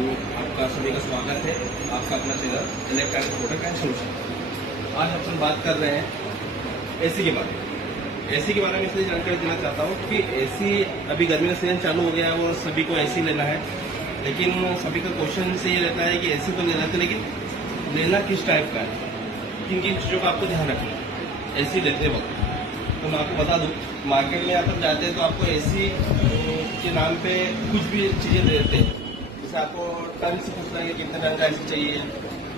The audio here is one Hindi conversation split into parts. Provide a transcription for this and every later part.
आपका सभी का स्वागत है। आपका अपना channel electronic product and solution. आज अपन बात कर रहे हैं एसी के बारे में। एसी के बारे में इसलिए जानकारी देना चाहता हूँ कि एसी अभी गर्मी का सीजन चालू हो गया है और सभी को एसी लेना है, लेकिन सभी का क्वेश्चन से ये रहता है कि एसी तो लेना है, लेकिन लेना किस टाइप का है, किन किन चीज़ों का आपको ध्यान रखना है एसी लेते वक्त। तो मैं आपको बता दूं, मार्केट में अपन जाते हैं तो आपको एसी के नाम पे कुछ भी चीज़ें दे देते हैं। जैसे आपको टन से पूछ लेंगे कितने टन का एसी चाहिए,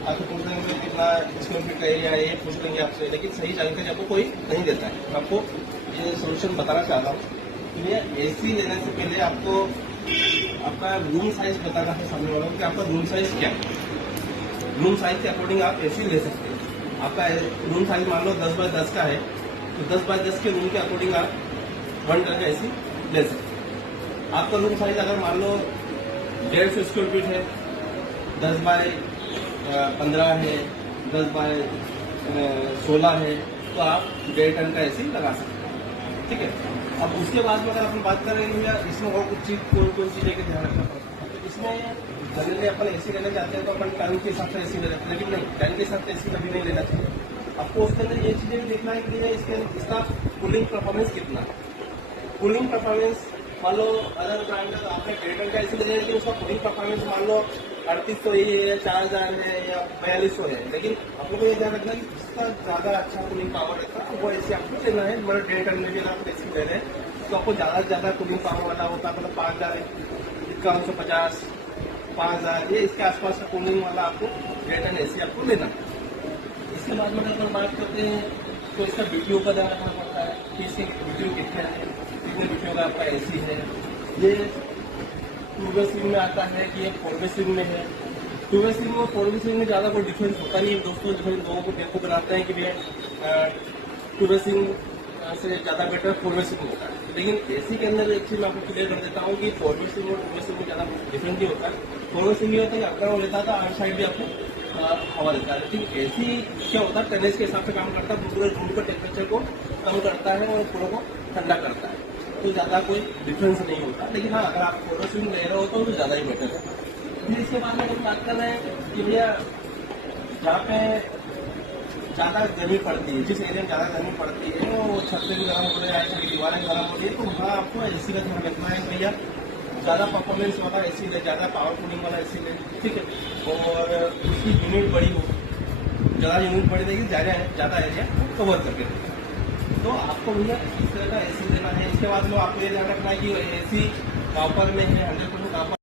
आपको पूछ लेंगे कितना स्क्वायर फीट का एरिया है, ये पूछ लेंगे आपसे, लेकिन सही जानकारी आपको कोई नहीं देता है। मैं आपको ये सोल्यूशन बताना चाह रहा हूँ कि ये एसी लेने से पहले आपको आपका रूम साइज बताना है सामने वालों को कि आपका रूम साइज क्या है। रूम साइज के अकॉर्डिंग आप एसी ले सकते हैं। आपका रूम साइज मान लो 10 बाय 10 का है, तो 10 बाय 10 के रूम के अकॉर्डिंग आप 1 टन का एसी ले सकते हैं। आपका रूम साइज अगर मान लो 150 स्क्वायर फीट है, 10 बाय 15 है, 10 बाय 16 है, तो आप 1.5 टन का एसी लगा सकते हैं। ठीक है। अब उसके बाद में अगर अपन बात करें या इसमें और कुछ चीज कौन चीजें का ध्यान रखना पड़ता है, तो इसमें जनरली अपन एसी लेना चाहते हैं तो अपन टन के हिसाब से एसी ले लेते हैं, लेकिन नहीं, टन के हिसाब से एसी कभी नहीं लेना चाहिए। आपको उसके अंदर ये चीजें भी देखना है कि इसका कूलिंग परफॉर्मेंस कितना है। कूलिंग परफॉर्मेंस मान लो अदर ब्रांड का आपने 1.5 टन का एसी ले, लेकिन उसका कूलिंग परफॉर्मेंस मान लो 3800 ही है, 4000 है या 4200 है, लेकिन आप लोग को ये ध्यान रखना है कि जिसका ज्यादा अच्छा कूलिंग पावर रहता है वो एसी आपको लेना है। मतलब 1.5 टन में भी आप एसी ले रहे हैं तो आपको ज्यादा से ज्यादा कूलिंग पावर वाला होता है, मतलब 5000, 5150, 5000, ये इसके आसपास का कूलिंग वाला आपको 1.5 टन एसी आपको लेना है। इसके बाद में अगर अपन बात करते हैं तो इसका बीटीओ का ध्यान रखना पड़ता है कि इसके बीटीओ कितने हैं, कितने बीटीओ का आपका एसी है। ये 2 स्विंग में आता है कि ये 4 स्विंग में है। 2 स्विंग और 4 स्विंग में ज्यादा कोई डिफरेंस होता नहीं है दोस्तों। डिफरेंस लोगों को देखो बनाते हैं कि भैया 2 स्विंग से ज्यादा बेटर 4 स्विंग होता है, लेकिन एसी के अंदर एक चीज मैं आपको क्लियर कर देता हूँ कि 4 स्विंग और 2 स्विंग में ज्यादा डिफरेंस नहीं होता है। 4 स्विंग ये होता है अगर वो लेता था 8 साइड भी आपको हवा देता है, लेकिन एसी क्या होता है टेनेज के हिसाब से काम करता है, पूरे रूम का टेम्परेचर को कम करता है और पूरे को ठंडा करता है, तो ज्यादा कोई डिफरेंस नहीं होता। लेकिन हाँ, अगर आप 4 स्विंग ले रहे हो तो ज्यादा ही बेटर है। फिर इसके बाद में हम बात कर रहे हैं कि भैया जहाँ पे ज्यादा गर्मी पड़ती है, जिस एरिया में ज्यादा गर्मी पड़ती है वो छत से भी गर्म हो रहा है, दीवारें गर्म हो रही है, तो वहाँ आपको एसी का ध्यान रखना है भैया ज्यादा परफॉर्मेंस वाला एसी ले, ज्यादा पावर कूलिंग वाला एसी ले। ठीक है। और उसकी यूनिट बड़ी हो, ज्यादा यूनिट बड़ी देगी, ज्यादा एरिया कवर करके देगा। तो आपको भैया इस तरह का एसी लेना है। इसके बाद में आपको ये ध्यान रखना है कि एसी कॉपर में है, 100% कॉपर